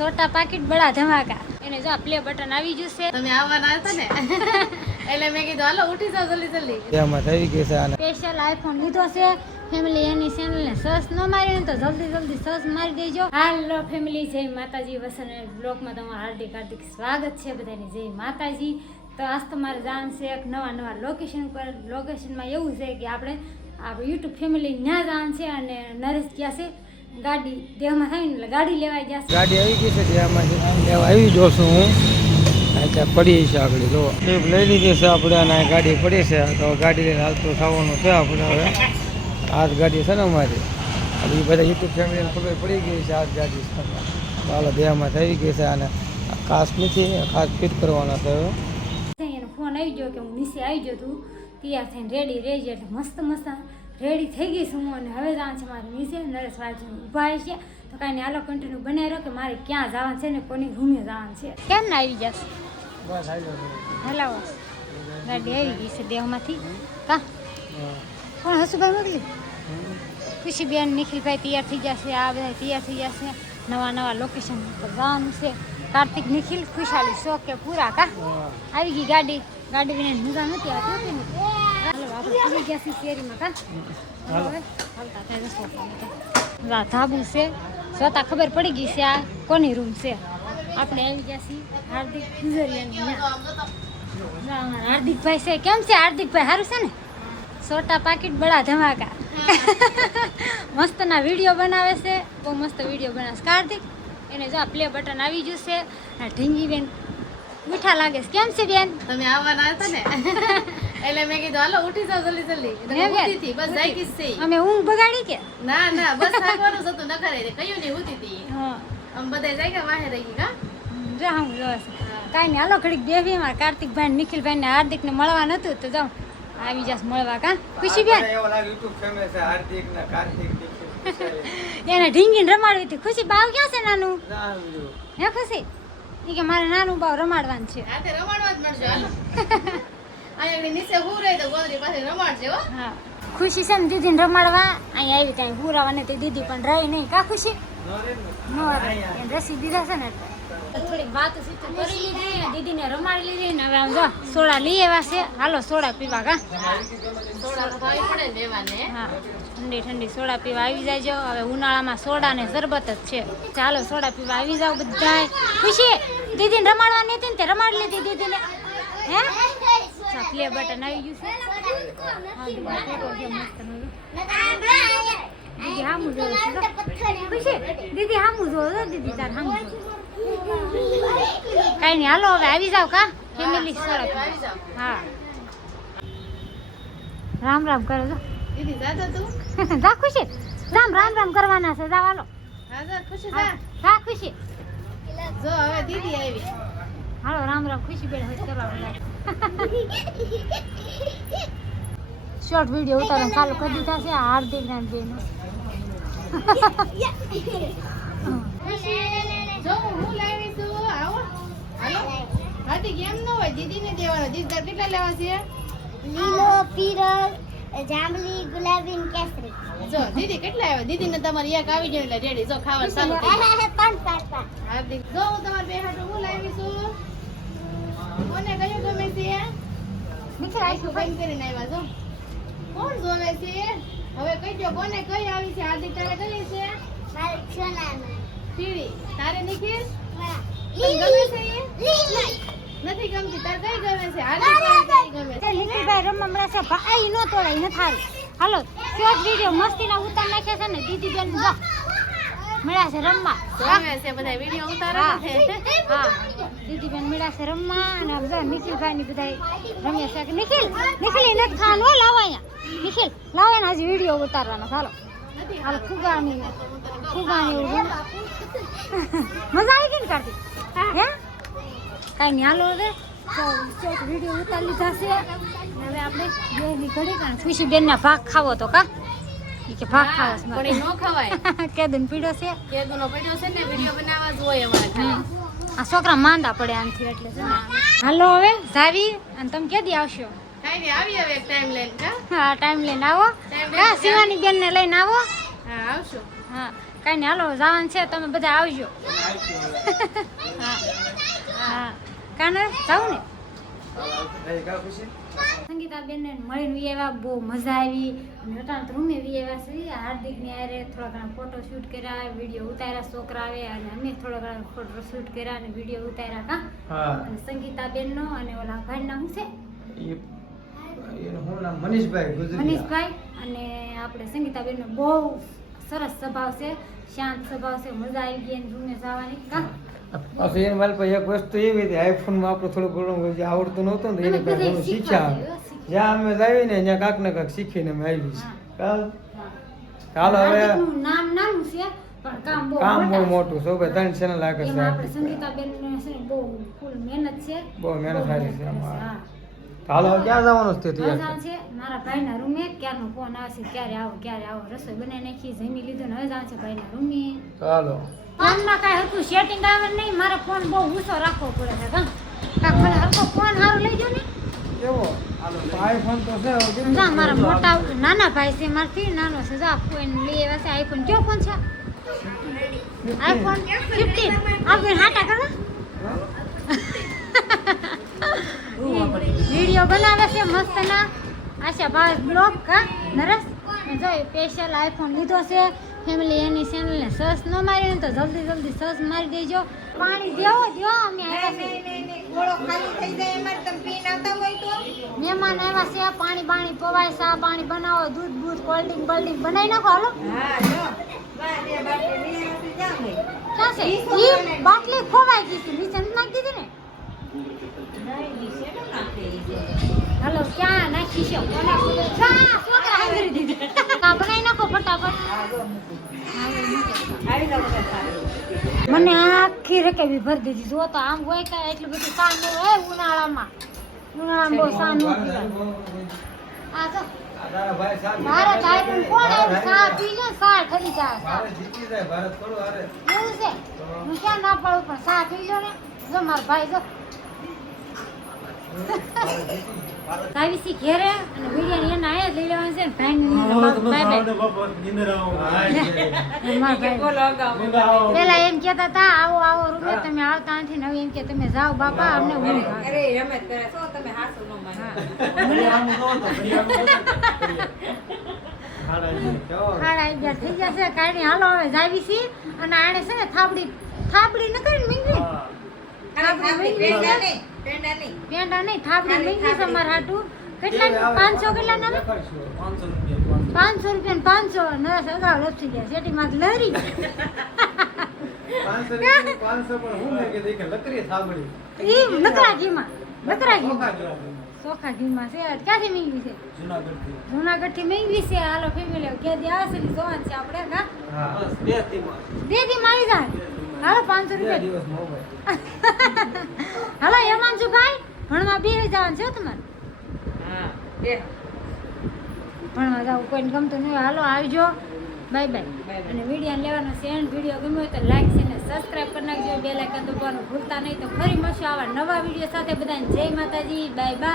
छोटा पैकेट बड़ा धमाका એને જો પ્લે બટન આવી ગયું છે તમે આવવાના હતા ને એટલે મેં કીધું હાલો ઉઠી જાવ જલ્દી જલ્દી એમાં થઈ ગઈ છે આને સ્પેશિયલ આઈફોન લીધો છે ફેમિલી એની ચેનલને સર્ચ ન મારી તો જલ્દી સર્ચ મારી દેજો હાલો ફેમિલી જય માતાજી વસન બ્લોગમાં તમારું હાર્દિક સ્વાગત છે બધાને જય માતાજી તો આજ તમારે જાણ છે એક નવા લોકેશન પર લોકેશનમાં એવું છે કે આપણે યુટ્યુબ ફેમિલી ના જાણ છે અને નરેશ ગયા છે ગાડી દેહમાં થાય ને એટલે ગાડી લેવાઈ ગયા છે ગાડી આવી ગઈ છે જેમાં લેવા આવી જોશું હું ત્યાં પડી છે આગળ જો ટ્રીપ લઈ લીધી છે આપણે અને ગાડી પડી છે તો ગાડી લઈને હાલતું થવાનું છે આપણે હવે આ જ ગાડી છે ને અમારી હવે એ બધા યુટ્યુબ ફેમિલીને ખબર પડી ગઈ છે આ જ ગાડી છે તો હાલો દેહમાં થઈ ગઈ છે અને ખાસ નથી ખાસ ફિટ કરવાના છે હવે એનો ફોન આવી ગયો કે હું નીચે આવી ગયો તું તૈયાર થઈને રેડી રહી જાય એટલે મસ્ત રેડી થઈ ગઈ છું હું અને હવે જવાનું છે મારે નીચે નરેશભાઈ ઊભા છે તો કાંઈ નહીં હાલો કન્ટિન્યુ બનાવી રહ્યો કે મારે ક્યાં જવાનું છે ને કોની રૂમે જવાનું છે કેમ ના આવી જશે બસ હલાવો ગાડી આવી ગઈ છે દેહમાંથી કા કોણ હસુભાઈ મોકલી ખુશીબેન નિખિલભાઈ તૈયાર થઈ જશે આ બધા તૈયાર થઈ જશે નવા લોકેશન પર જવાનું છે કાર્તિક નિખિલ ખુશાલી શોખ કે પૂરા કા આવી ગઈ ગાડી વિના મજા નથી આવતી હાલો આપણે પૂરી ગયા છીએ શેરીમાં કા હવે હાલતા થાય રસ્તો ધાબુ છે જોતા ખબર પડી ગઈ છે આ કોની રૂમ છે આપણે આવી ગયા છીએ હાર્દિક હાર્દિકભાઈ છે કેમ છે હાર્દિકભાઈ સારું છે ને छोटा पैकेट बड़ा धमाका મસ્તના વિડીયો બનાવે છે બહુ મસ્ત વિડીયો બનાવે કાર્તિક એને જો પ્લે બટન આવી ગયું છે ઢીંગી બેન મીઠા લાગે છે કેમ છે બેન તમે આવવાના હતા ને એટલે મેં કીધું હાલો ઉઠી જાવ જલ્દી ઉઠી બસ જાગી છે અમે ઊંઘ બગાડી કે ના બસ આગવાનું હતું ન કરે કયું નહીં ઉઠી હતી હા આમ બધા જાગ્યા વાહે રહી ગઈ કા જો હું જો કાંઈ નહીં હાલો ઘડીક બેવી મારા કાર્તિકભાઈ નિખિલભાઈ ને હાર્દિકને મળવા નતું તો જાઉં આવી જશ મળવા કા ખુશી બેન એને ઢીંગીને રમાડવી હતી ખુશી બાવ ક્યાં છે નાનું હે ખુશી એ કે મારે નાનું બાવ રમાડવાનું છે હા તે રમાડવા જ મળશે હાલો અહીંયા નીચે હું રહી તો ગોદરી પાસે રમાડશે હો હા ખુશી છે ને દીદીને રમાડવા અહીંયા આવી ત્યાં હુરાવા ને તે દીદી પણ રહી નહીં કા ખુશી નો એને રસી દીધા છે ને થોડીક વાત કરી લીધી દીદીને રમાડી લીધી ને હવે આમ જો સોડા લઈ આવ્યા છે હાલો સોડા પીવા કા સોડા ખાવી પડે ને લેવાને હા ઠંડી સોડા પીવા આવી જાયજો હવે ઉનાળામાં સોડા ને શરબત જ છે ચાલો સોડા પીવા આવી જાવ બધાય ખુશી દીદીને રમાડવાની હતી ને તે રમાડી લીધી દીદીને હે પ્લે બટન આવી ગયું છે દીદી હામું જોવો દીદી તાર હામું જોવો કઈ નહીં હાલો હવે આવી જાવ કા ફેમિલી સોડા હા રામ કરો છો દીદી જાતો તું જા ખુશી રામ કરવાના છે જા હાલો હા જા ખુશી જા હા ખુશી જો હવે દીદી આવી હાલો રામ ખુશી બેન હોત કરવા શોર્ટ વિડીયો ઉતારવાનું ચાલુ કરી દીધા છે હાર્દિક ના બેન જો હું લાવી છું આવો હાલો હાથી કેમ ન હોય દીદીને દેવાનો દીદી કેટલા લેવા છે લીલો પીળો જાંબલી ગુલાબી ને કેસરી જો દીદી કેટલા આવ્યા દીદીને તમારી એક આવી જાય એટલે રેડી જો ખાવાનું ચાલુ થઈ ગયું. પાંચ હાર્દિક જો હું તમારા બે હાટુ હું લાવી છું કોને કયું ગમે છે નીચે આખું બંધ કરીને આવ્યા જો કોણ જોવે છે હવે કહી દો કોને કઈ આવી છે હાર્દિક તારે કઈ છે મારી સોના પીળી તારે નિખિલ લીલી ગમે છે એ? લીલી નથી ગમતી તાર કઈ ગમે છે હાર્દિક કઈ ગમે છે નિખિલભાઈ રમવા મળે છે ભાઈ નો તોડાય ન થારું હાલો શોર્ટ વિડીયો મસ્તીના ઉતાર નાખ્યા છે ને દીદી બેન જો મળ્યા છે રમવા ગમે છે બધા વિડિયો ઉતારો છે હા દીદી બેન મળ્યા છે રમવા અને બધા નિખિલભાઈ ની બધા રમ્યા છે કે નિખિલ નથી ખાવાનું હો લાવો અહીંયા નિખિલ લાવો ને હજી વિડીયો ઉતારવાનો ચાલો હાલો ફુગાની મજા આવી ગઈ ને કાર્તિક હે કાંઈ નહીં હાલો હવે વિડીયો ઉતારી લીધા છે હવે આપણે બેની ઘડી કાં ખુશી બેનના ભાગ ખાવો તો કા ઈ કે ભાગ ખાવો છે પણ એ નો ખવાય કેદન પીડો છે કેદુનો પડ્યો છે ને વિડિયો બનાવવા જ હોય અમારે ખાલી આ છોકરા માંદા પડે આનથી એટલે છે ને હાલો હવે જાવી અને તમે કેદી આવશો કાઈ નહીં આવી હવે એક ટાઈમ લઈને કા હા ટાઈમ લઈને આવો Time લઈને કા શિવાની બેનને લઈને આવો હા આવશું હા કાંઈ નહીં હાલો જવાનું છે તમે બધા આવજો હા હા કાને જાઉં ને સંગીતાબેન ને મળીને એવા બહુ મજા આવી અને અટાણ તો રૂમે આવ્યા છે હાર્દિક ની આરે થોડા ઘણા ફોટો શૂટ કર્યા વિડીયો ઉતાર્યા છોકરા આવે અને અમે થોડા ઘણા ફોટો શૂટ કર્યા અને વિડીયો ઉતાર્યા કા અને સંગીતાબેન નો અને ઓલા ભાઈ નામ છે મનીષભાઈ અને આપણે સંગીતાબેન નો બહુ સરસ સ્વભાવ છે શાંત સ્વભાવ છે મજા આવી ગઈ એને રૂમે જવાની કા પાછું એને મારી પાસે એક વસ્તુ એવી હતી આઈફોનમાં આપણે થોડું ઘણું જે આવડતું નહોતું ને એને પાસે ઘણું શીખ્યા જ્યાં અમે આવી ને ત્યાં કાંક ને કાંક શીખીને અમે આવી ચાલો હવે નામ નાનું છે પણ કામ બહુ મોટું છે ભાઈ 3 ચેનલ આગળ છે આપણે સંગીતાબેન ને છે ને બહુ ફૂલ મહેનત છે બહુ મહેનત સારી છે હાલો ક્યાં જવાનું છે છે મારા ભાઈના રૂમે ક્યારનો ફોન આવશે ક્યારે આવો રસોઈ બનાવી નાખી જમી લીધું ને હવે જાવ છે ભાઈના રૂમે ચાલો ફોનમાં કાંઈ હરખું સેટિંગ આવે નહીં મારો ફોન બહુ ઊંચો રાખવો પડે છે કાંક મને હરખો ફોન સારો લઈ જાઓ ને કેવો આઈફોન તો છે જા મારા મોટા નાના ભાઈ છે મારથી નાનો છે જા ફોન લઈ આવ્યા છે આઈફોન કયો ફોન છે આઈફોન 15 આપણે હાટા કરવા વિડિયો બનાવે છે મસ્ત ના આશા ભાઈ બ્લોગ કા નરસ જો સ્પેશિયલ આઈફોન લીધો છે ફેમિલી એની ચેનલ ને સર્ચ ન મારી તો જલ્દી સર્ચ મારી દેજો પાણી દેવો અમે મહેમાન આવ્યા છે પાણી પવાય ચા પાણી બનાવો દૂધ કોલ્ડ ડ્રિંક બનાવી નાખો હાલો ક્યાં છે ઈ બાટલી ખોવાઈ ગઈ છે નીચે નાખી દીધી ને હાલો ક્યાં નાખી છે છોકરા હાંગરી દીધી બનાવી નાખો ફટાફટ મને આખી રકેબી ભરી દીધી જો તો આમ હોય કે એટલું બધું સા ન હોય ઉનાળામાં બહુ સા ન પીવાય આ તો ભારત આયરન કોણ આવ્યું સા પી લે સા ઠરી જાય એવું છે હું ક્યાં ના પાડું પણ સા પી લો ને જો મારા ભાઈ જો કાવીસી ઘેરે અને વિડિયા એના આયા લઈ લેવાનું છે પેલા એમ કેતા હતા આવો રૂમે તમે આવતા નથી ને હવે એમ કે તમે જાઓ બાપા અમને ઊંઘ આવે ખાડા 11 થઈ ગયા છે કાઈ હાલો હવે જાવી છી અને આણે છે ને થાબડી ન કરીને મીંગરી પેંડા નહીં થાબડી મીંગરી છે મારા હાટું કેટલા 500 કેટલા ના 500 રૂપિયા 500 નરસ અગાઉ લપસી ગયા સેટીમાં લરી 500 પણ હું કે દેખે લકરી થાબડી ઈ નકરા ઘીમાં ચોખા ઘીમાં છે ક્યાંથી મીંગવી છે જુનાગઢ થી મીંગવી છે હાલો ફેમિલી કે દી આવશે ને જોવાનું છે આપણે હા બસ બે દી મારી જાય હાલો 500 રૂપિયા હાલો હેમાંશુભાઈ ભણવા બેસી જવાનું છે તમારે ભણવા જાવ કોઈને ગમતું નહીં હાલો આવજો બાય અને વિડીયો લેવાનો છે વિડીયો ગમ્યો હોય તો લાઈક છે ને સબસ્ક્રાઈબ કરી નાખજો બેલ આઇકન દબાવવાનું ભૂલતા નહીં તો ફરી મળશું આવા નવા વિડીયો સાથે બધાને જય માતાજી બાય